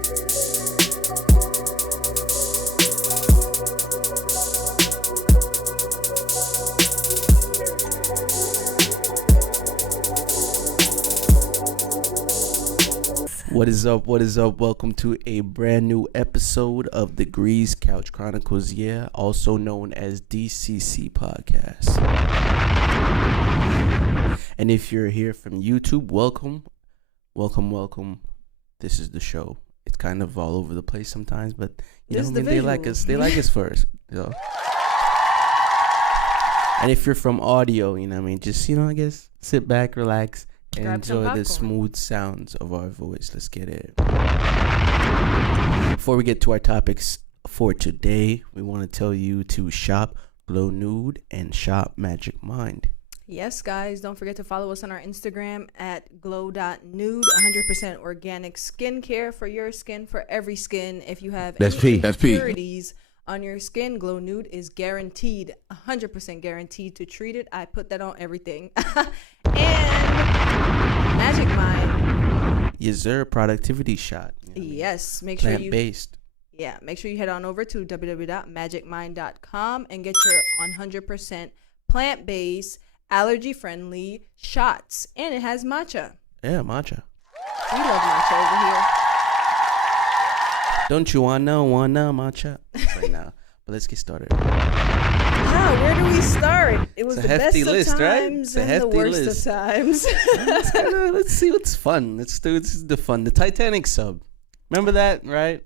What is up? What is up? Welcome to a brand new episode of the CouchChronicles, also known as DCC Podcast. And if you're here from YouTube, welcome. This is the show. It's kind of all over the place sometimes, but they like us. They like us first. And if you're from audio, just I guess sit back, relax. Enjoy the smooth sounds of our voice. Let's get it. Before we get to our topics for today, we want to tell you to shop Glow Nude and shop Magic Mind. Yes, guys, don't forget to follow us on our Instagram at glow.nude. 100% organic skincare for your skin, for every skin. If you have any impurities on your skin, Glow Nude is guaranteed, 100% guaranteed to treat it. I put that on everything. And Magic Mind. Is there a productivity shot? Yes, make sure plant-based. Make sure you head on over to www.magicmind.com and get your 100% plant-based, allergy-friendly shots. And it has matcha. Yeah, matcha. We love matcha over here. Don't you wanna matcha? Right now. But let's get started. Where do we start? It was it's the best of list, times right? and the worst of times. Let's see what's fun. This is the fun. The Titanic sub. Remember that, right?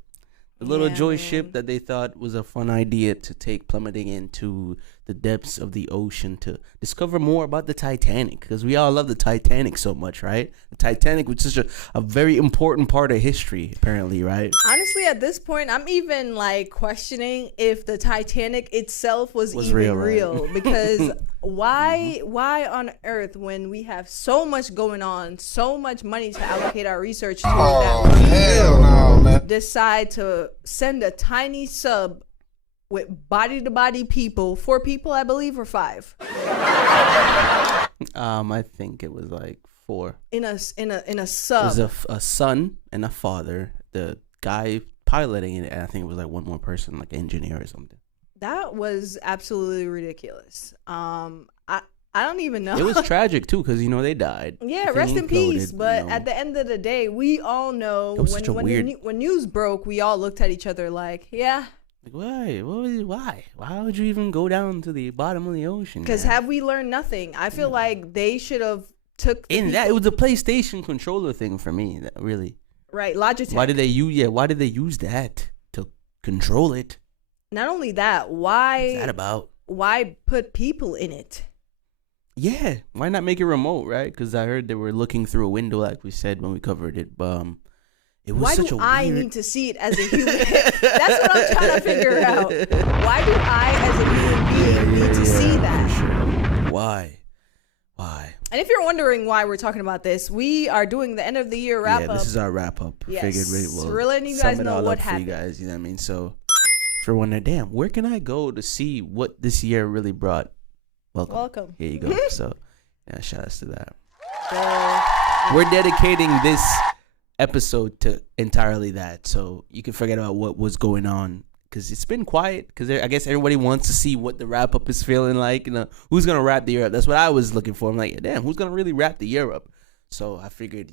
The little joy ship that they thought was a fun idea to take plummeting into the depths of the ocean to discover more about the Titanic, because we all love the Titanic so much, right? The Titanic was such a very important part of history, apparently, right? Honestly, at this point, I'm even questioning if the Titanic itself was even real, because why on earth, when we have so much going on, so much money to allocate our research to, decide to send a tiny sub with body-to-body people, 4 people, I believe, or 5? I think it was 4. In a sub. It was a son and a father. The guy piloting it, and I think it was one more person, like an engineer or something. That was absolutely ridiculous. I don't even know. It was tragic too, because they died. Yeah, rest in peace. But at the end of the day, we all know when news broke, we all looked at each other why? Why would you even go down to the bottom of the ocean? Because have we learned nothing? I feel like they should have took it was a PlayStation controller thing for me. Really, right? Logitech. Why did they use that to control it? Not only that, why? What's that about? Why put people in it? Yeah, why not make it remote, right? Because I heard they were looking through a window, like we said when we covered it. But it was why such do a I weird... need to see it as a human? That's what I'm trying to figure out. Why do I, as a human being, need to see that? Sure. Why? And if you're wondering why we're talking about this, we are doing the end of the year wrap up. Yeah, this is our wrap up. Yes, Figured we're letting you guys know what happened. For you guys, you know what I mean? So if you're wondering, damn, where can I go to see what this year really brought? Welcome. Here you go. So. Yeah, shout outs to that. We're dedicating this episode to entirely that, so you can forget about what was going on, because it's been quiet, because I guess everybody wants to see what the wrap up is feeling like, who's gonna wrap the year up. That's what I was looking for. I'm like, damn, who's gonna really wrap the year up? So I figured,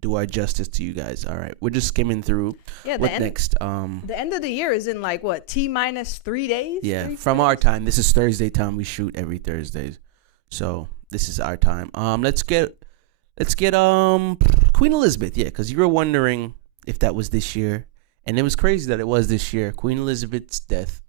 do our justice to you guys. All right, we're just skimming through. Next? The end of the year is in T-3 days. Yeah, from our time. This is Thursday time. We shoot every Thursday, so this is our time. Let's get Queen Elizabeth. Yeah, because you were wondering if that was this year, and it was crazy that it was this year. Queen Elizabeth's death.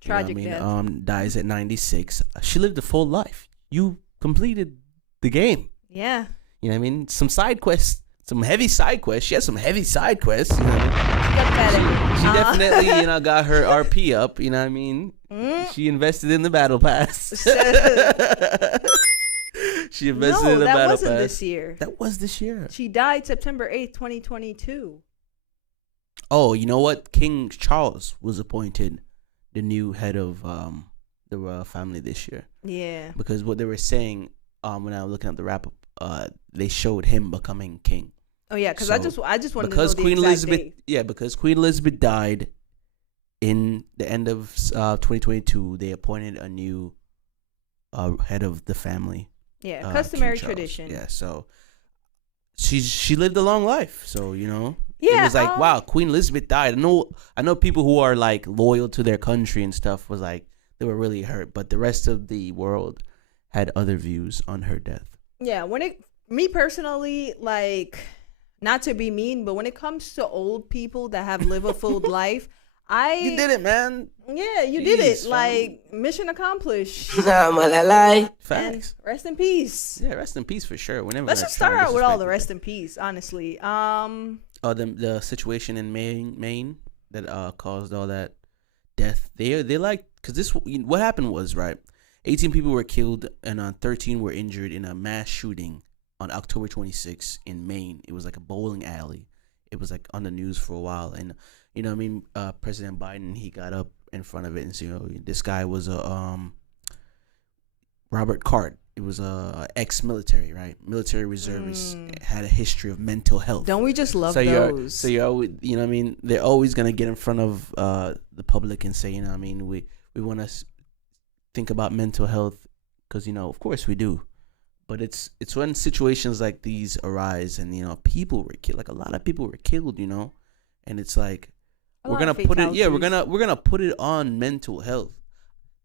Tragic death. Dies at 96. She lived a full life. You completed the game. Yeah. You know what I mean? Some side quests. Some heavy side quests. She had some heavy side quests. You know what I mean? She definitely, got her RP up. You know what I mean? She invested in the battle pass. She invested in the battle pass. No, that wasn't this year. That was this year. She died September 8th, 2022. Oh, you know what? King Charles was appointed the new head of the royal family this year. Yeah. Because what they were saying when I was looking at the wrap up, they showed him becoming king. Oh yeah, because I just wanted to know the Queen exact Elizabeth, date. yeah, because Queen Elizabeth died in the end of 2022. They appointed a new head of the family. Yeah, customary tradition. Yeah, so she lived a long life. So it was like, wow, Queen Elizabeth died. I know people who are like loyal to their country and stuff was like they were really hurt, but the rest of the world had other views on her death. Yeah, me personally, like, not to be mean, but when it comes to old people that have lived a full life, you did it, man. Yeah, you did it. Like, mission accomplished. Facts. And rest in peace. Yeah, rest in peace for sure. Let's just start out with all the rest in peace, honestly. The situation in Maine that caused all that death. They like, because what happened was, right, 18 people were killed and 13 were injured in a mass shooting on October 26th in Maine. It was like a bowling alley. It was like on the news for a while, and President Biden, he got up in front of it and said, this guy was a Robert Card. It was a ex-military, right? Military reservist, had a history of mental health. Don't we just love those? You're always, they're always gonna get in front of the public and say, we want to think about mental health because of course we do, but it's when situations like these arise and people were killed, like a lot of people were killed, and it's like we're gonna put it on mental health.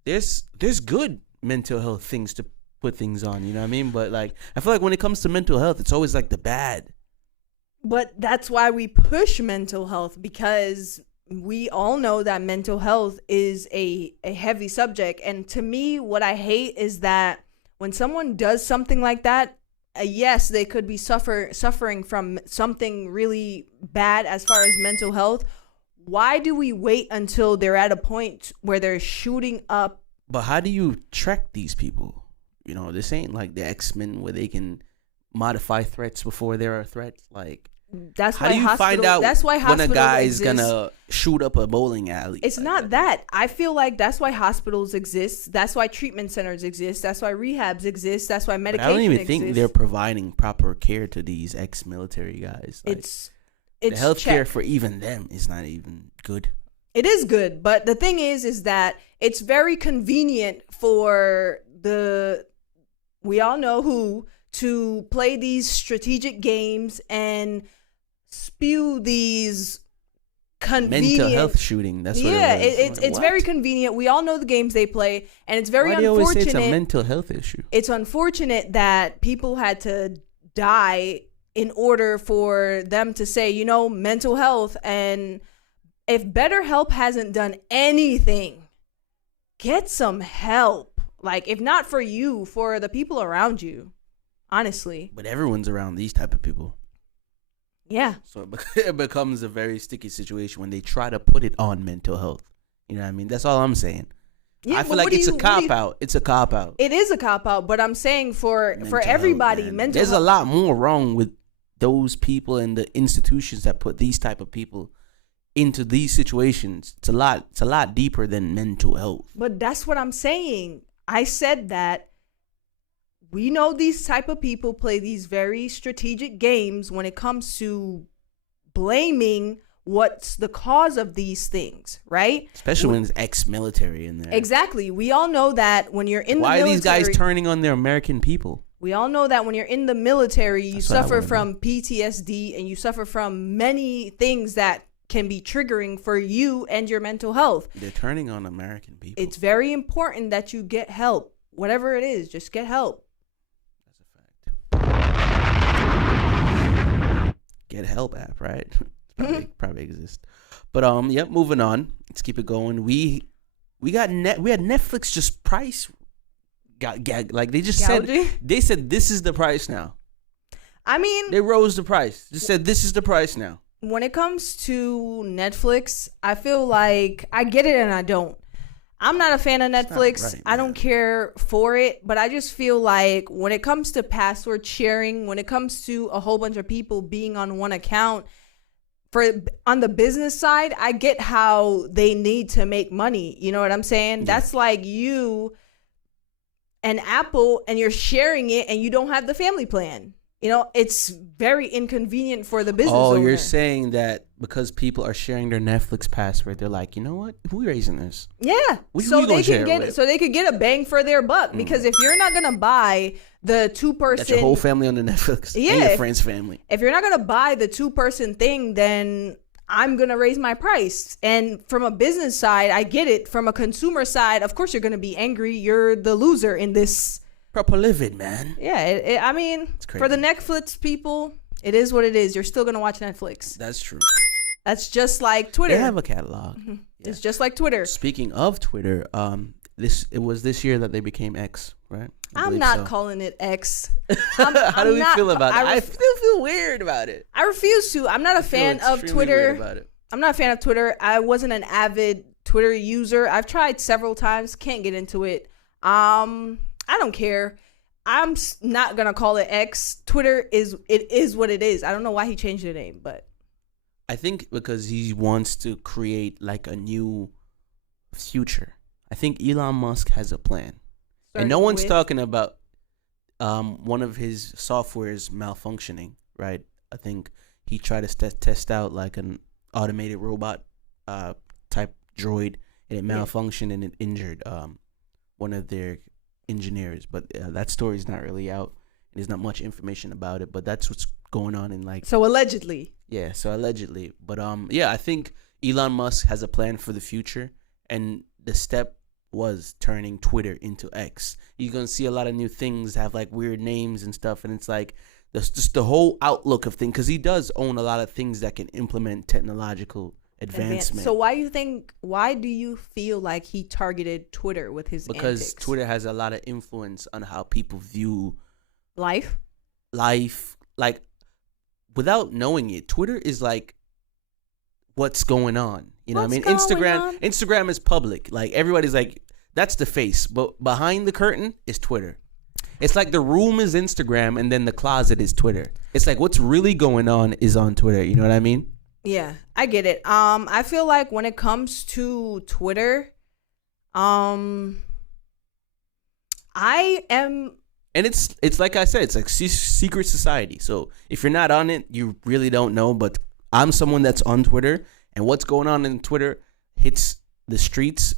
There's good mental health things to put things on, you know what I mean? But like I feel like when it comes to mental health, it's always like the bad. But that's why we push mental health, because we all know that mental health is a heavy subject. And to me, what I hate is that when someone does something like that, yes, they could be suffering from something really bad as far as mental health. Why do we wait until they're at a point where they're shooting up? But how do you track these people? This ain't like the X-Men where they can modify threats before there are threats. Like, how do you find out when a guy is gonna shoot up a bowling alley? It's not that. I feel like that's why hospitals exist. That's why treatment centers exist. That's why rehabs exist. That's why medication exists. I don't even think they're providing proper care to these ex-military guys. Like, it's the healthcare for even them is not even good. It is good, but the thing is that it's very convenient for we all know who to play these strategic games and spew these convenient mental health shooting. That's what it was. It's very convenient. We all know the games they play, and it's very unfortunate. Why do you always say it's a mental health issue? It's unfortunate that people had to die in order for them to say, mental health. And if BetterHelp hasn't done anything, get some help. Like, if not for you, for the people around you, honestly. But everyone's around these type of people. Yeah. So it becomes a very sticky situation when they try to put it on mental health. You know what I mean? That's all I'm saying. Yeah, I feel like it's a cop-out. It's a cop-out. It is a cop-out, but I'm saying for everybody, health, mental There's health. a lot more wrong with those people and the institutions that put these type of people into these situations. It's a lot deeper than mental health. But that's what I'm saying. I said that we know these type of people play these very strategic games when it comes to blaming what's the cause of these things, right? Especially when it's ex-military in there. Exactly. We all know that when you're in the military. Why are these guys turning on their American people? We all know that when you're in the military, you suffer from PTSD and you suffer from many things that can be triggering for you and your mental health. They're turning on American people. It's very important that you get help. Whatever it is, just get help. That's a fact. Get help app, right? probably exists. But moving on. Let's keep it going. We had Netflix just price like they just gouging? said this is the price now. I mean, they rose the price. Just said this is the price now. When it comes to Netflix, I feel like I get it and I don't. I'm not a fan of Netflix. Right, I don't care for it, but I just feel like when it comes to password sharing, when it comes to a whole bunch of people being on one account, on the business side, I get how they need to make money. You know what I'm saying? Yeah. That's like you and Apple and you're sharing it and you don't have the family plan. it's very inconvenient for the business owner. You're saying that because people are sharing their Netflix password, they're like, you know what? Who raising this? Yeah. So they could get a bang for their buck. Because if you're not going to buy the 2-person... Got your whole family on the Netflix. Yeah. And your friend's family. If you're not going to buy the 2-person thing, then I'm going to raise my price. And from a business side, I get it. From a consumer side, of course you're going to be angry. You're the loser in this... Proper living, man. Yeah, I mean, for the Netflix people, it is what it is. You're still going to watch Netflix. That's true. That's just like Twitter. They have a catalog. Mm-hmm. Yeah. It's just like Twitter. Speaking of Twitter, it was this year that they became X, right? I'm not calling it X. How do we feel about it? I still feel weird about it. I refuse to. I'm not a fan of Twitter. I'm not a fan of Twitter. I wasn't an avid Twitter user. I've tried several times. Can't get into it. I don't care. I'm not gonna call it X. Twitter is what it is. I don't know why he changed the name, but I think because he wants to create like a new future. I think Elon Musk has a plan, and no one's talking about one of his softwares malfunctioning. Right? I think he tried to test out like an automated robot type droid, and it malfunctioned and it injured one of their engineers, but that story is not really out. There's not much information about it, but that's what's going on in like. So allegedly. Yeah, but I think Elon Musk has a plan for the future, and the step was turning Twitter into X. You're gonna see a lot of new things have like weird names and stuff, and it's like just the whole outlook of things, because he does own a lot of things that can implement technological advancement. So why do you feel like he targeted Twitter with his antics? Twitter has a lot of influence on how people view life. Like, without knowing it, Twitter is like what's going on. You know what I mean? Instagram is public. Like, everybody's like, that's the face, but behind the curtain is Twitter. It's like the room is Instagram and then the closet is Twitter. It's like what's really going on is on Twitter. You know what I mean? Yeah, I get it. I feel like when it comes to Twitter, I am, and it's like I said, it's like secret society. So if you're not on it, you really don't know. But I'm someone that's on Twitter, and what's going on in Twitter hits the streets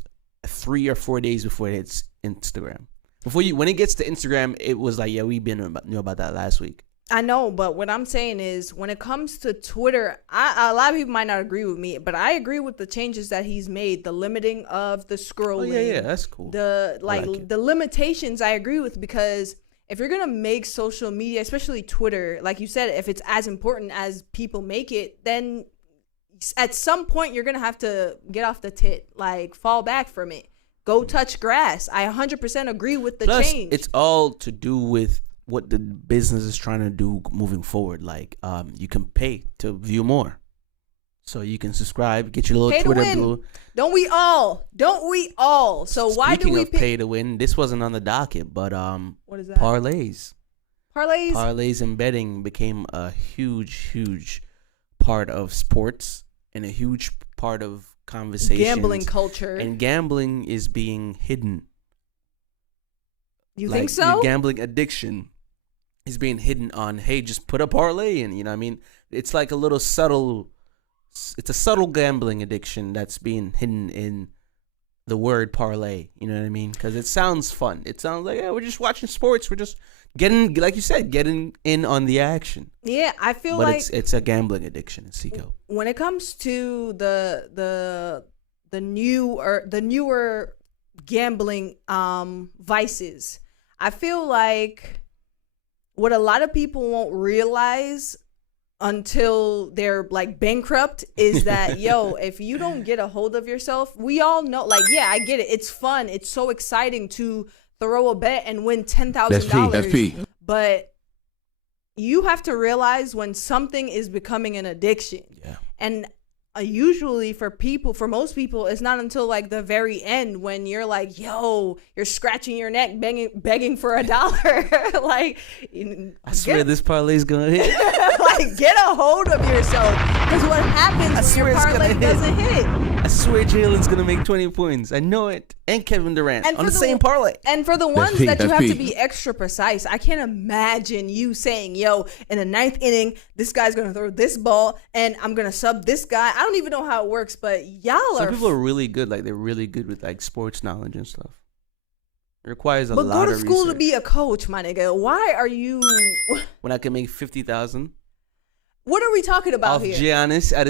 3 or 4 days before it hits Instagram. When it gets to Instagram, it was like, yeah, we knew about that last week. I know, but what I'm saying is when it comes to Twitter, a lot of people might not agree with me, but I agree with the changes that he's made, the limiting of the scrolling. Oh, yeah, that's cool. The limitations I agree with, because if you're going to make social media, especially Twitter, like you said, if it's as important as people make it, then at some point you're going to have to get off the tit, like fall back from it. Go touch grass. I 100% agree with the change. It's all to do with what the business is trying to do moving forward. Like, you can pay to view more, so you can subscribe, get your little pay Twitter blue. Don't we all? So why do we pay to win? This wasn't on the docket, but what is that? Parlays and betting became a huge part of sports and a huge part of conversations. Gambling culture, and gambling is being hidden. You think so? The gambling addiction is being hidden on, hey, just put a parlay in. You know what I mean? It's like a subtle gambling addiction that's being hidden in the word parlay. You know what I mean? Because it sounds fun. It sounds like, yeah, we're just watching sports. We're just getting, like you said, getting in on the action. Yeah, I feel but like it's a gambling addiction. It's ego. When it comes to the newer gambling vices, I feel like what a lot of people won't realize until they're like bankrupt is that, if you don't get a hold of yourself, we all know, like, yeah, I get it. It's fun. It's so exciting to throw a bet and win $10,000. That's P. But you have to realize when something is becoming an addiction. Yeah. And usually for most people, it's not until like the very end when you're like, you're scratching your neck begging for $1. Like, I swear this parlay's gonna hit. Like, get a hold of yourself. Because what happens when your parlay doesn't hit? I swear Jalen's going to make 20 points. I know it. And Kevin Durant on the same parlay. And for the ones that you have to be extra precise, I can't imagine you saying, yo, in the 9th inning, this guy's going to throw this ball and I'm going to sub this guy. I don't even know how it works, but Some people are really good. Like, they're really good with, like, sports knowledge and stuff. It requires a lot of research. But go to school to be a coach, my nigga. Why are you... When I can make $50,000... What are we talking about here? Giannis at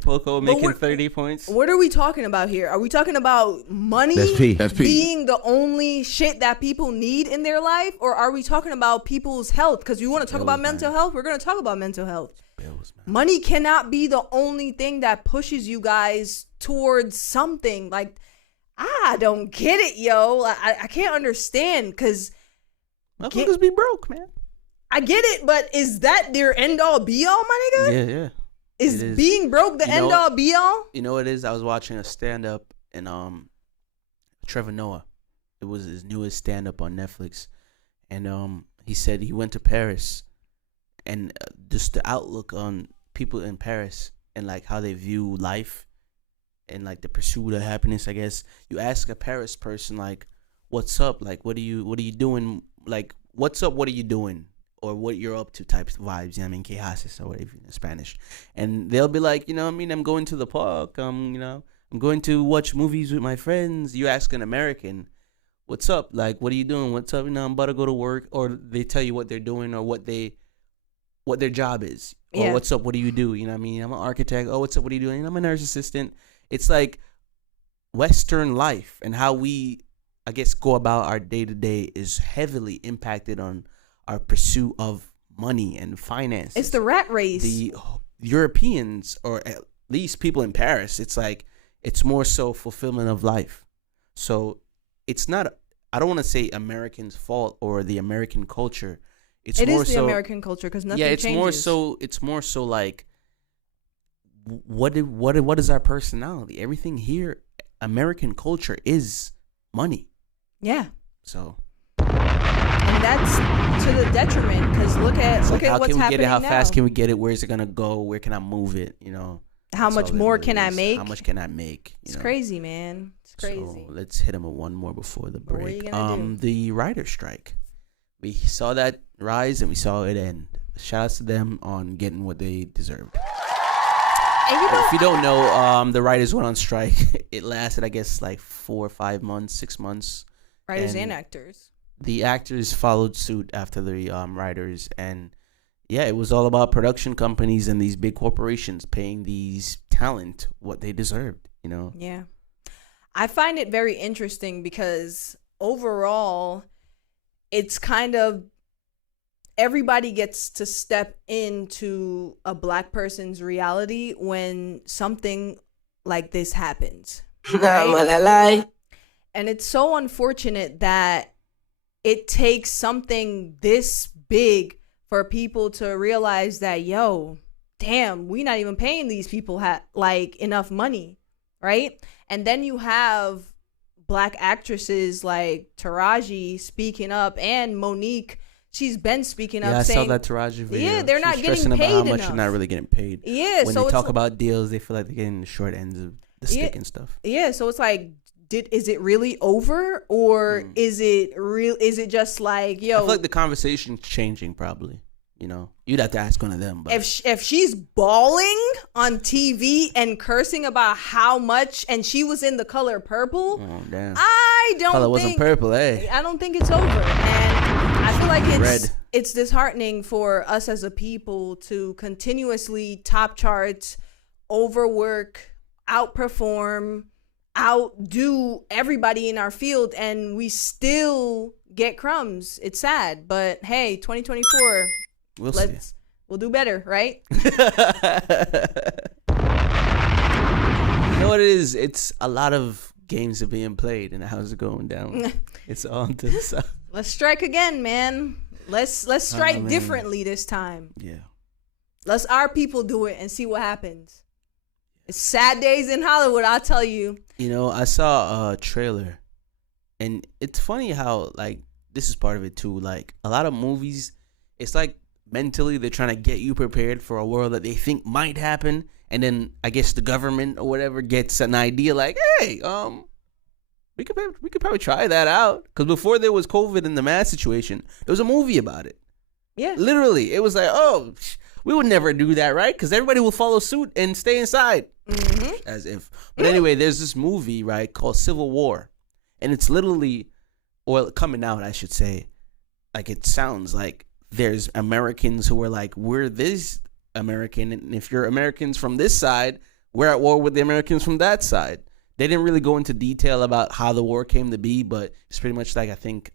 Poco making 30 points. What are we talking about here? Are we talking about money being the only shit that people need in their life? Or are we talking about people's health? Because you want to talk about mental health? We're going to talk about mental health. Money cannot be the only thing that pushes you guys towards something. Like, I don't get it, yo. I can't understand because... Motherfuckers be broke, man. I get it, but is that their end all be all, my nigga? Yeah. Is being broke the end all be all? You know what it is? I was watching a stand up and Trevor Noah. It was his newest stand up on Netflix. And he said he went to Paris and just the outlook on people in Paris and like how they view life and like the pursuit of happiness, I guess. You ask a Paris person like, what's up? Like what are you doing? Like, what's up? What are you doing? Or what you're up to type of vibes, you know what I mean? Que haces or whatever in Spanish. And they'll be like, you know what I mean? I'm going to the park. I'm going to watch movies with my friends. You ask an American, what's up? Like, what are you doing? What's up? I'm about to go to work. Or they tell you what they're doing or what their job is. Or what's up? What do you do? You know what I mean? I'm an architect. Oh, what's up? What are you doing? I'm a nurse assistant. It's like Western life and how we, I guess, go about our day-to-day is heavily impacted on our pursuit of money and finance. It's the rat race. The Europeans, or at least people in Paris, it's like, it's more so fulfillment of life. So it's not, I don't want to say Americans' fault or the American culture. It is the American culture because nothing changes. It's more so like, what is our personality? Everything here, American culture is money. Yeah. So. And that's to the detriment because look at what's happening now. How can we get it? How fast can we get it? Where is it gonna go? Where can I move it? You know. How much more can I make? How much can I make? It's crazy, man. It's crazy. So let's hit him with one more before the break. What are you gonna do? The writer strike. We saw that rise and we saw it end. Shout outs to them on getting what they deserved. If you don't know, the writers went on strike. It lasted, I guess, like 4 or 5 months, 6 months. Writers and actors. The actors followed suit after the writers, and yeah, it was all about production companies and these big corporations paying these talent what they deserved, you know? Yeah. I find it very interesting because overall, it's kind of everybody gets to step into a black person's reality when something like this happens. Right? And it's so unfortunate that it takes something this big for people to realize that, yo, damn, we not even paying these people like enough money, right? And then you have black actresses like Taraji speaking up and Monique. She's been speaking up saying, I saw that Taraji video. Yeah, they're not getting paid about how much they're not really getting paid. Yeah, when they talk about deals, they feel like they're getting the short ends of the stick and stuff. Yeah, so it's like, is it really over or is it real? Is it just like, yo? I feel like the conversation's changing probably. You know, you'd have to ask one of them. But if she's bawling on TV and cursing about how much, and she was in The Color Purple, damn. I don't Color think wasn't purple, I don't think it's over, and I feel like it's disheartening for us as a people to continuously top charts, overwork, outperform, outdo everybody in our field, and we still get crumbs. It's sad, but hey, 2024, we'll do better, right? You know what it is? It's a lot of games are being played, and how's it going down? It's on to the side. Let's strike again, man. Let's strike differently this time. Yeah. Let's our people do it and see what happens. It's sad days in Hollywood, I'll tell you. You know, I saw a trailer, and it's funny how, like, this is part of it too. Like, a lot of movies, it's like mentally they're trying to get you prepared for a world that they think might happen, and then I guess the government or whatever gets an idea like, hey, we could probably try that out, because before there was COVID and the mask situation, there was a movie about it. Yeah, literally, it was like, oh, we would never do that, right? Because everybody will follow suit and stay inside, as if. But anyway, there's this movie, right, called Civil War, and it's literally, or coming out, I should say, like it sounds like there's Americans who are like, we're this American, and if you're Americans from this side, we're at war with the Americans from that side. They didn't really go into detail about how the war came to be, but it's pretty much like, I think,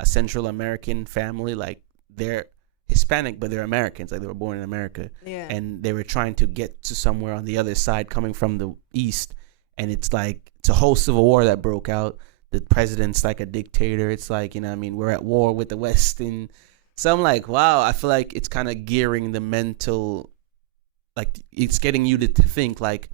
a Central American family, like they're Hispanic, but they're Americans, like they were born in America. Yeah. And they were trying to get to somewhere on the other side coming from the East. And it's like, it's a whole civil war that broke out. The president's like a dictator. It's like, you know what I mean? We're at war with the West. And so I'm like, wow, I feel like it's kind of gearing the mental, like it's getting you to think like,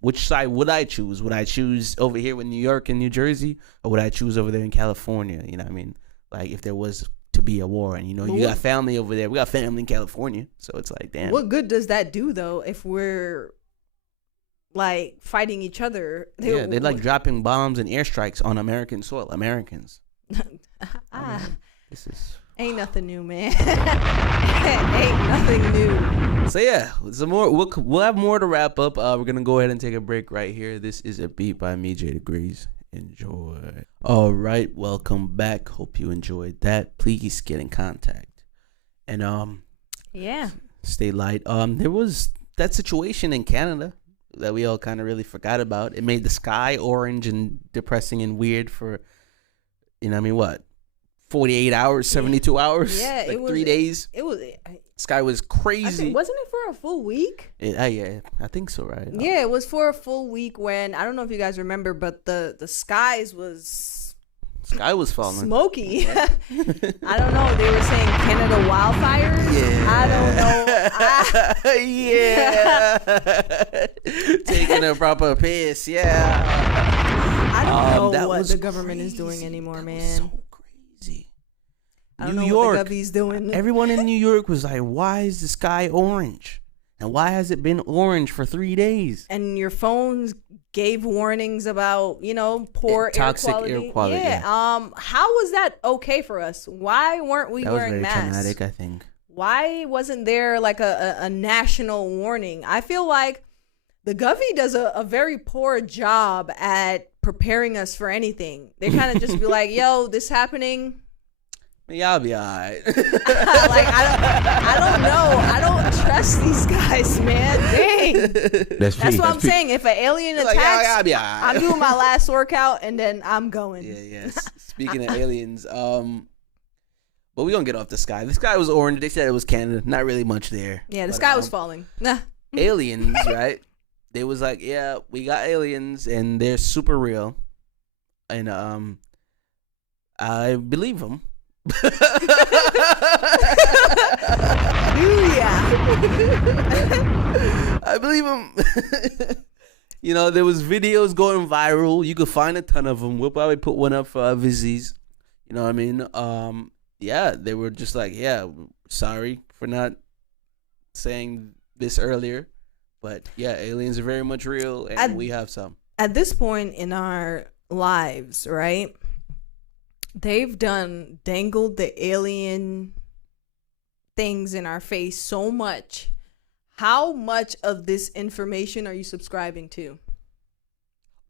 which side would I choose? Would I choose over here with New York and New Jersey, or would I choose over there in California? You know what I mean? Like if there was to be a war, and you know, you got family over there, we got family in California, so it's like, damn. What good does that do though if we're like fighting each other? Yeah, they're like dropping bombs and airstrikes on American soil. Americans. This is ain't nothing new, man. Ain't nothing new. So yeah, some more. We'll have more to wrap up. We're gonna go ahead and take a break right here. This is a beat by me, J Degrees. Enjoy. All right, welcome back. Hope you enjoyed that. Please get in contact, and stay light. There was that situation in Canada that we all kind of really forgot about. It made the sky orange and depressing and weird for, you know, I mean, what, 48 hours, 72 hours? Yeah, like it was 3 days. It was. Sky was crazy. Wasn't it for a full week? Yeah, I think so, right? Yeah, it was for a full week when, I don't know if you guys remember, but the skies was... Sky was falling. Smoky. I don't know. They were saying Canada wildfires. Yeah. I don't know. Yeah. Taking a proper piss. Yeah. I don't know what the government is doing anymore, man. So crazy. I don't know what the govvy's doing. Everyone in New York was like, why is the sky orange? And why has it been orange for 3 days? And your phones gave warnings about, you know, poor toxic air quality. Yeah. How was that okay for us? Why weren't we wearing masks? That was very traumatic, I think. Why wasn't there like a national warning? I feel like the Govy does a very poor job at preparing us for anything. They kind of just be like, yo, this happening. Yeah, I'll be all right. Like, I don't know. I don't trust these guys, man. Dang. That's what I'm saying. If an alien attacks, I'll be all right. I'm doing my last workout and then I'm going. Yeah. Speaking of aliens, but we're going to get off the sky. The sky was orange. They said it was Canada. Not really much there. Yeah, the sky was falling. Nah. Aliens, right? They was like, yeah, we got aliens and they're super real. And I believe them. I believe him. You know, there was videos going viral. You could find a ton of them. We'll probably put one up for our Vizzies. You know what I mean? Yeah, they were just like, yeah, sorry for not saying this earlier, but yeah, aliens are very much real, and we have some. At this point in our lives, right? They've dangled the alien things in our face so much. How much of this information are you subscribing to?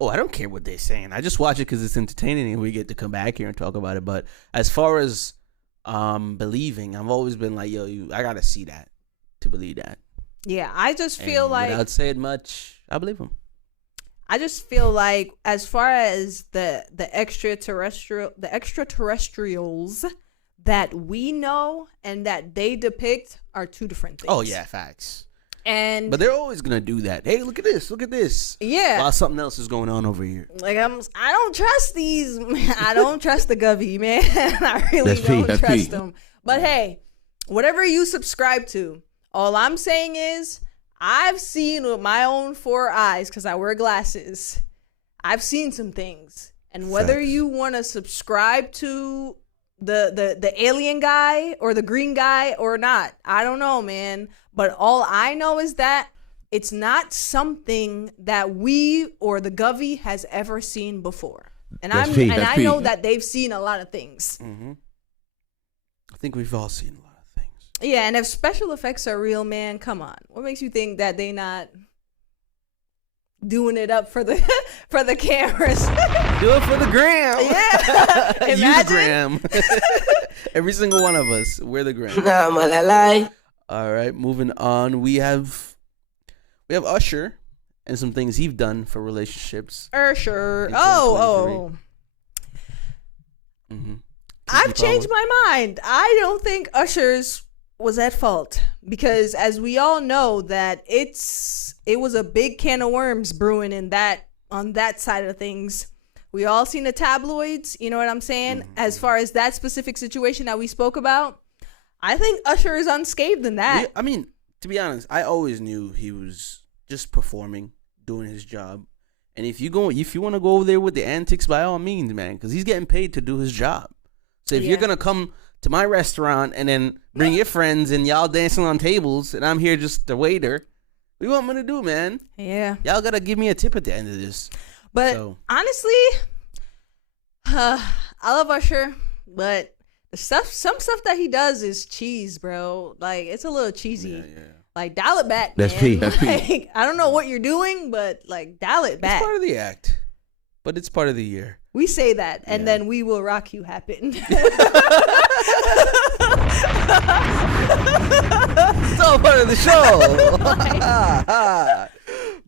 Oh, I don't care what they're saying. I just watch it because it's entertaining and we get to come back here and talk about it. But as far as believing, I've always been like, yo, I got to see that to believe that. Yeah, I just feel like... without saying much, I believe them. I just feel like as far as the extraterrestrials that we know and that they depict are two different things. Oh yeah, facts. But they're always gonna do that. Hey, look at this. Look at this. Yeah. While something else is going on over here. Like I don't trust these. I don't trust the Govy, man. I really don't trust them. But hey, whatever you subscribe to, all I'm saying is, I've seen with my own 4 eyes, because I wear glasses, I've seen some things. And whether you want to subscribe to the alien guy or the green guy or not. I don't know, man. But all I know is that it's not something that we or the Govy has ever seen before. And I know that they've seen a lot of things. Mm-hmm. I think we've all seen a lot of things. Yeah, and if special effects are real, man, come on. What makes you think that they not doing it up for the cameras? Do it for the gram. Yeah. Imagine. Gram. Every single one of us, we're the gram. All right, moving on. We have Usher and some things he's done for relationships. Usher. Oh. Mm-hmm. I've changed my mind. I don't think Usher's was at fault because, as we all know, that it was a big can of worms brewing on that side of things. We all seen the tabloids. You know what I'm saying? Mm-hmm. As far as that specific situation that we spoke about, I think Usher is unscathed in that. I mean, to be honest, I always knew he was just performing, doing his job. And if you want to go over there with the antics, by all means, man, because he's getting paid to do his job. So if you're gonna come to my restaurant and then bring your friends and y'all dancing on tables and I'm here just the waiter, what you want me to do, man? Yeah, y'all gotta give me a tip at the end of this. But honestly, I love Usher, but some stuff that he does is cheese, bro. Like, it's a little cheesy. Yeah. Like, dial it back, man. That's P. I don't know what you're doing, but like, dial it back. It's part of the act, but it's part of the year. We say that, and then We Will Rock You happen. It's all part of the show.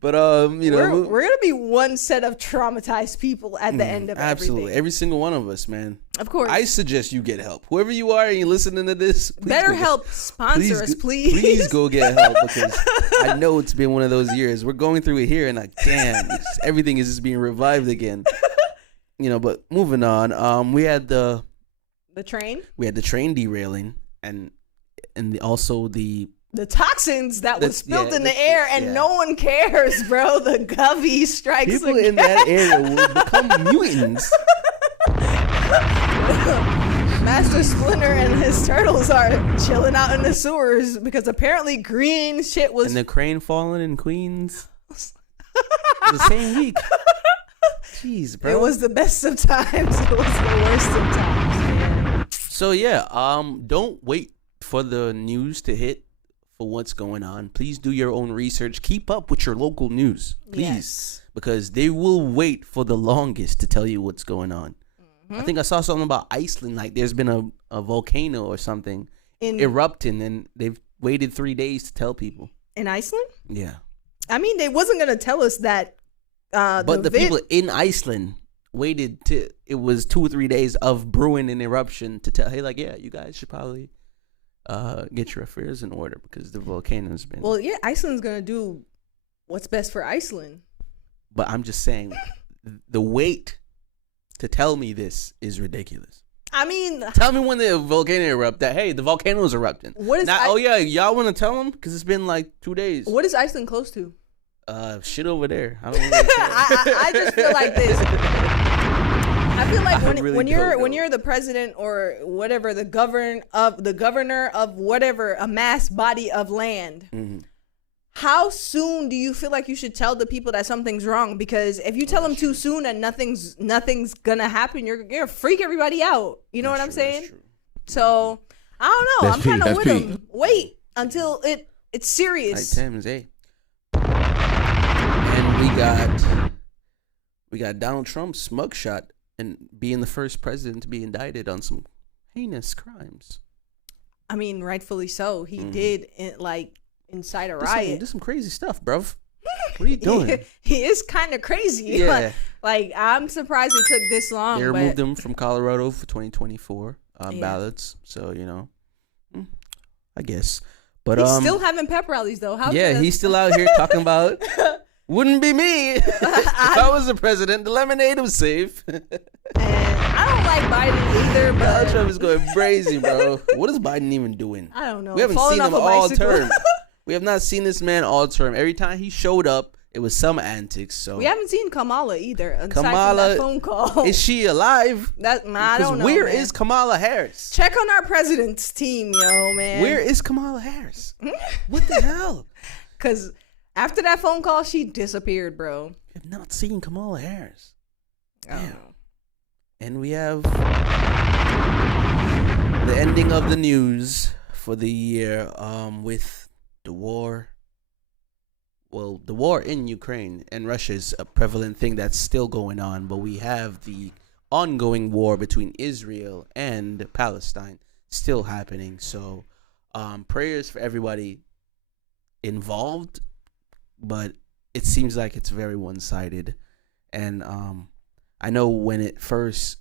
But we're gonna be one set of traumatized people at the end of absolutely everything. Every single one of us, man. Of course. I suggest you get help. Whoever you are and you're listening to this, BetterHelp sponsor us, please. Please go get help, because I know it's been one of those years. We're going through it here, and like, damn, everything is just being revived again. But moving on, we had the train. We had the train derailing, and also the toxins that was spilled in the air, and no one cares, bro. The Govy strikes people again. In that area will become mutants. Master Splinter and his turtles are chilling out in the sewers because apparently green shit was. And the crane falling in Queens. The same week. Jeez, bro. It was the best of times. It was the worst of times, man. So don't wait for the news to hit for what's going on. Please do your own research. Keep up with your local news, please, because they will wait for the longest to tell you what's going on. Mm-hmm. I think I saw something about Iceland. Like, there's been a volcano or something erupting, and they've waited 3 days to tell people. In Iceland? Yeah. I mean, they wasn't gonna tell us that. But the people in Iceland waited it was 2 or 3 days of brewing an eruption to tell, hey, like, yeah, you guys should probably get your affairs in order because the volcano's been. Well, yeah, Iceland's gonna do what's best for Iceland. But I'm just saying, the wait to tell me this is ridiculous. I mean, tell me when the volcano erupted. That, hey, the volcano's erupting. What is? Y'all want to tell them because it's been like 2 days. What is Iceland close to? Shit over there. I don't really I just feel like this. I feel like when you're the president or whatever, the governor of whatever, a mass body of land. Mm-hmm. How soon do you feel like you should tell the people that something's wrong? Because if you tell them too soon and nothing's gonna happen, you're gonna freak everybody out. You know what I'm saying? So I don't know. I'm kind of with them. Wait until it's serious. Like Tim's, And we got Donald Trump's mugshot and being the first president to be indicted on some heinous crimes. I mean, rightfully so. He did incite a riot. Did some crazy stuff, bruv. What are you doing? He is kind of crazy. Yeah. Like, I'm surprised it took this long. They removed him from Colorado for 2024 ballots. So, I guess. But he's still having pep rallies, though. He's still out here talking about, wouldn't be me. If I was the president, the lemonade was safe. And I don't like Biden either, but Donald Trump is going crazy, bro. What is Biden even doing? I don't know. We haven't seen him all term. We have not seen this man all term. Every time he showed up, It was some antics. So we haven't seen Kamala either. Aside from that phone call. Is she alive? I don't know. Where is Kamala Harris? Check on our president's team, man. Where is Kamala Harris? What the hell? Because after that phone call, she disappeared, bro. I've not seen Kamala Harris. Damn. And we have the ending of the news for the year with the war. Well, the war in Ukraine and Russia is a prevalent thing that's still going on, but we have the ongoing war between Israel and Palestine still happening. So prayers for everybody involved, but it seems like it's very one-sided. And I know when it first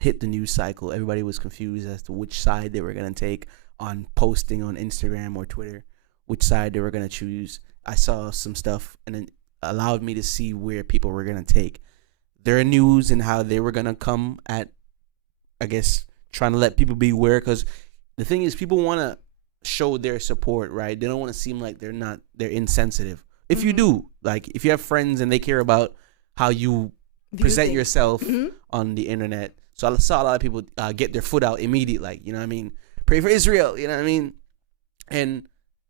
hit the news cycle, everybody was confused as to which side they were going to take on posting on Instagram or Twitter, which side they were going to choose. I saw some stuff and it allowed me to see where people were going to take their news and how they were going to come at, I guess, trying to let people be aware. Because the thing is, people want to show their support, right? They don't want to seem like they're insensitive. If you do, like if you have friends and they care about how you present yourself on the internet. So I saw a lot of people get their foot out immediately, like, you know what I mean? Pray for Israel, you know what I mean? And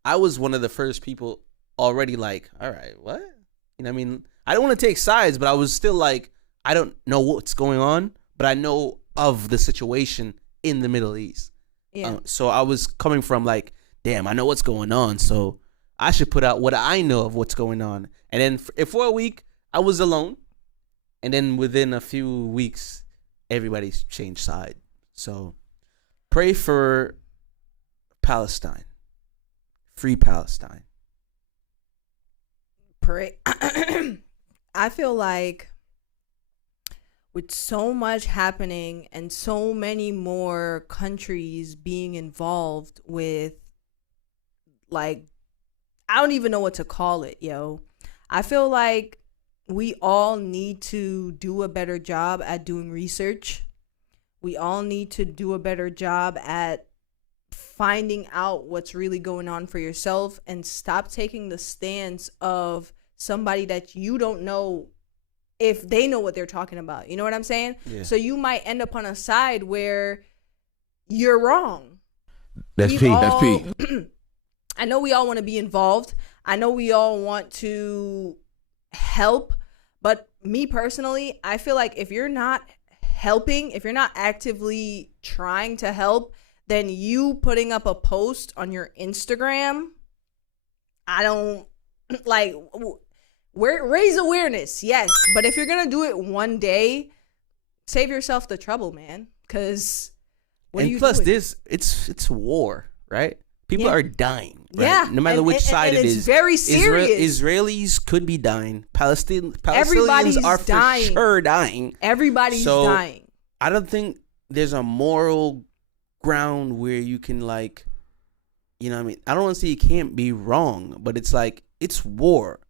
I was one of the first people already like, all right, what? You know what I mean? I don't want to take sides, but I was still like, I don't know what's going on, but I know of the situation in the Middle East. Yeah. So I was coming from like, damn, I know what's going on, so I should put out what I know of what's going on. And then for a week, I was alone. And then within a few weeks, everybody's changed side. So pray for Palestine. Free Palestine. Pray. I feel like with so much happening and so many more countries being involved with, like, I don't even know what to call it, yo. I feel like we all need to do a better job at doing research. We all need to do a better job at finding out what's really going on for yourself and stop taking the stance of somebody that you don't know if they know what they're talking about. You know what I'm saying? Yeah. So you might end up on a side where you're wrong. That's P. I know we all want to be involved. I know we all want to help. But me personally, I feel like if you're not helping, if you're not actively trying to help, then you putting up a post on your Instagram, I don't, like, raise awareness, yes. But if you're going to do it one day, save yourself the trouble, man. Because what are you doing? And plus, it's war, right? People are dying, right? Yeah. No matter which side it is. It's very serious. Israelis could be dying. Palestinians are dying. For sure dying. Everybody's dying. I don't think there's a moral ground where you can, like, you know what I mean? I don't want to say you can't be wrong, but it's like, it's war.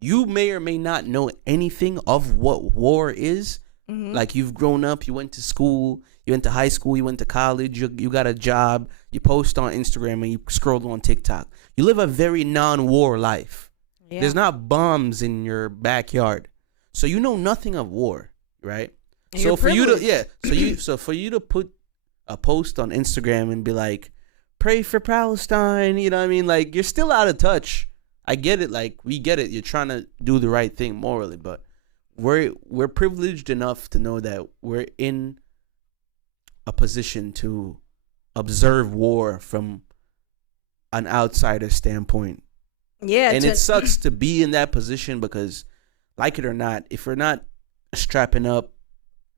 You may or may not know anything of what war is. Mm-hmm. Like, you've grown up, you went to school, you went to high school, you went to college, you got a job, you post on Instagram and you scroll on TikTok. You live a very non-war life. Yeah. There's not bombs in your backyard. So you know nothing of war, right? And so for you to put a post on Instagram and be like, pray for Palestine, you know what I mean? Like, you're still out of touch. I get it, like, we get it. You're trying to do the right thing morally, but we're privileged enough to know that we're in a position to observe war from an outsider standpoint. Yeah. And it sucks to be in that position because, like it or not, if we're not strapping up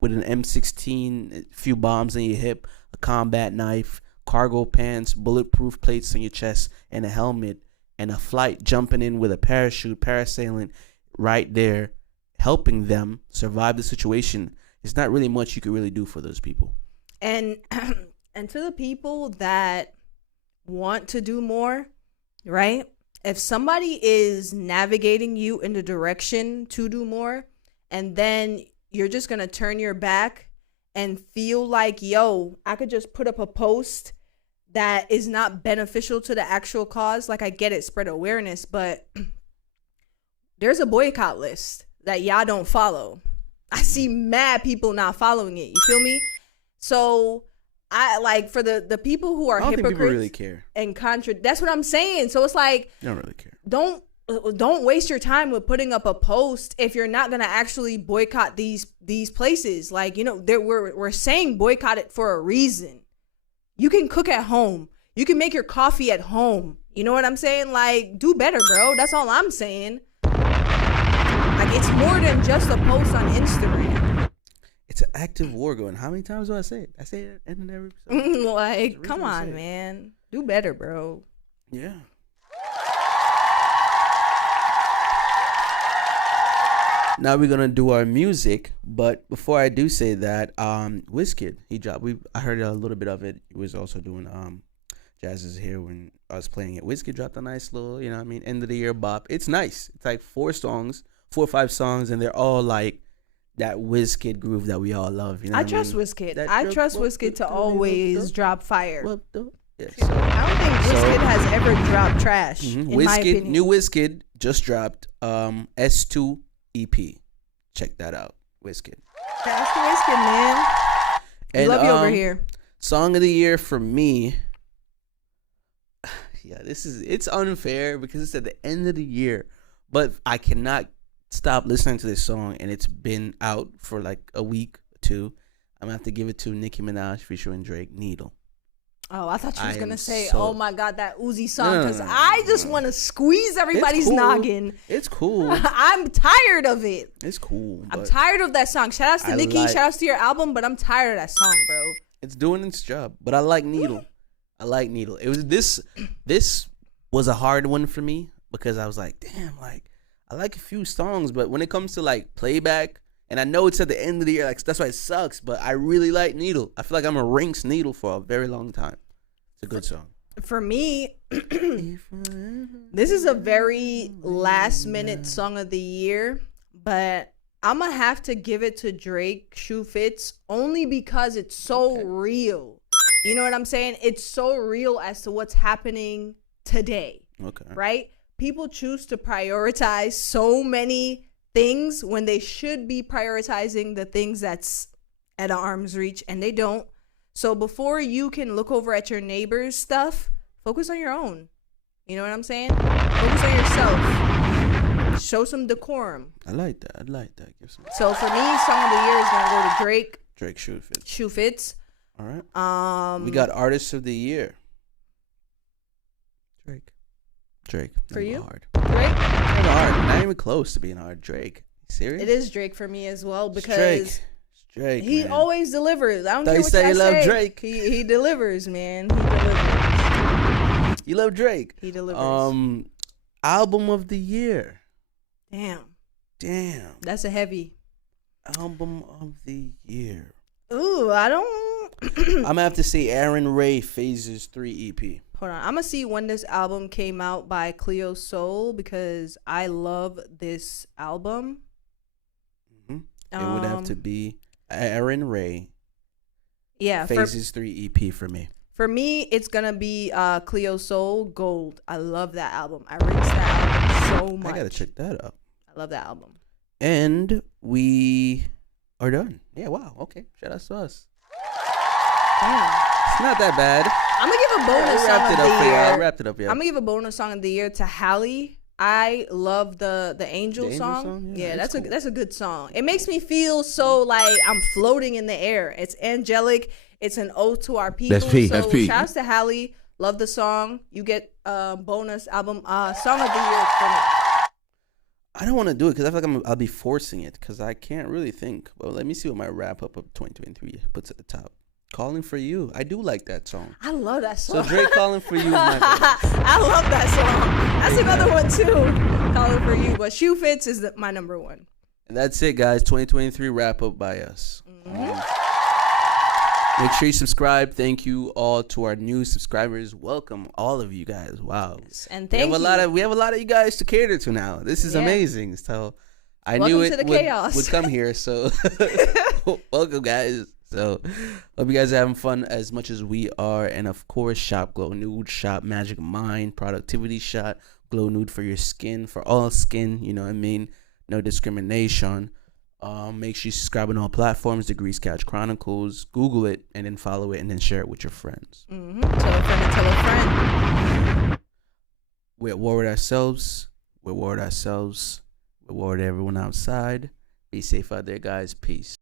with an M16, a few bombs in your hip, a combat knife, cargo pants, bulletproof plates on your chest, and a helmet, and a flight jumping in with a parachute, parasailing right there, helping them survive the situation, there's not really much you could really do for those people. And to the people that want to do more, right? If somebody is navigating you in the direction to do more, and then you're just going to turn your back and feel like, yo, I could just put up a post that is not beneficial to the actual cause. Like, I get it, spread awareness, but there's a boycott list that y'all don't follow. I see mad people not following it. You feel me? So I like for the people who are hypocrites people really care. And that's what I'm saying. So it's like they don't really care. Don't waste your time with putting up a post if you're not gonna actually boycott these places. Like, you know, we're saying boycott it for a reason. You can cook at home. You can make your coffee at home. You know what I'm saying? Like, do better, bro. That's all I'm saying. Like, it's more than just a post on Instagram. It's an active war going. How many times do I say it? I say it in every episode. Like, come on, man. Do better, bro. Yeah. Now we're gonna do our music, but before I do say that, Wizkid, he dropped. I heard a little bit of it. He was also doing Jazz Is Here when I was playing it. Wizkid dropped a nice little, you know what I mean, end of the year bop. It's nice. It's like 4 or 5 songs, and they're all like that Wizkid groove that we all love. You know, I trust Wizkid. I trust Wizkid to always drop fire. Yeah, so, I don't think Wizkid has ever dropped trash. In my opinion. New Wizkid just dropped S2 EP. Check that out, Wizkid. That's the Wizkid, man. We love you over here. Song of the year for me. Yeah, it's unfair because it's at the end of the year, but I cannot stop listening to this song, and it's been out for like a week or 2. I'm gonna have to give it to Nicki Minaj featuring Drake, Needle. Oh, I thought you was going to say, oh my God, that Uzi song. Because I just want to squeeze everybody's noggin. It's cool. I'm tired of it. It's cool. I'm tired of that song. Shout outs to Nicki. Shout outs to your album. But I'm tired of that song, bro. It's doing its job. But I like Needle. It was this was a hard one for me. Because I was like, damn, like, I like a few songs. But when it comes to like playback. And I know it's at the end of the year, like that's why it sucks. But I really like Needle. I feel like I'm a Rinks Needle for a very long time. It's a good song. For me, this is a very last minute song of the year. But I'm going to have to give it to Drake, Shoe Fits, only because it's so real. You know what I'm saying? It's so real as to what's happening today. Okay. Right? People choose to prioritize so many things when they should be prioritizing the things that's at arm's reach, and they don't. So before you can look over at your neighbor's stuff, focus on your own. You know what I'm saying? Focus on yourself. Show some decorum. I like that. So for me, song of the year is gonna go to Drake. Shoe Fits. All right. We got Artist of the Year. Drake. For you? Hard. Drake? Not even close to being hard. Drake. Serious? It is Drake for me as well because Drake. He always delivers. I don't care what you love say. Drake. He delivers, man. He delivers. You love Drake. He delivers. Album of the year. Damn. That's a heavy. Album of the year. Ooh, I don't. I'm gonna have to say Aaron Ray Phases 3 EP. Hold on, I'm gonna see when this album came out by Cleo Soul because I love this album. It would have to be Aaron Ray. Yeah, Phases 3 EP for me. For me, it's gonna be Cleo Soul Gold. I love that album. I rinsed that album so much. I gotta check that out. I love that album. And we are done. Yeah, wow. Okay, shout out to us. Damn. It's not that bad. I'm gonna give a bonus song of the year. I wrapped it up, yeah. I'm gonna give a bonus song of the year to Halle. I love the Angel song. Yeah, that's cool. That's a good song. It makes me feel so like I'm floating in the air. It's angelic. It's an ode to our people. That's P. So That's P. shouts to Halle. Love the song. You get bonus album song of the year for me. I don't want to do it because I feel like I'll be forcing it because I can't really think. Well, let me see what my wrap up of 2023 puts at the top. Calling for You. I do like that song. I love that song. So Drake Calling for You is my favorite. I love that song. That's another one too. Calling for You. But Shoe Fits is my number one. And that's it, guys. 2023 wrap up by us. Make sure you subscribe. Thank you all to our new subscribers. Welcome all of you guys. Wow. Yes. And thank you. We have a lot of you guys to cater to now. This is amazing. So I welcome knew it would come here. So welcome, guys. So hope you guys are having fun as much as we are. And of course, Shop Glow Nude, Shop Magic Mind, Productivity Shot, Glow Nude for your skin, for all skin. You know what I mean? No discrimination. Make sure you subscribe on all platforms. Degrees Couch Chronicles. Google it and then follow it and then share it with your friends. Mm-hmm. Tell a friend and tell a friend. We're at war with ourselves. We're at war with ourselves. We're at war with everyone outside. Be safe out there, guys. Peace.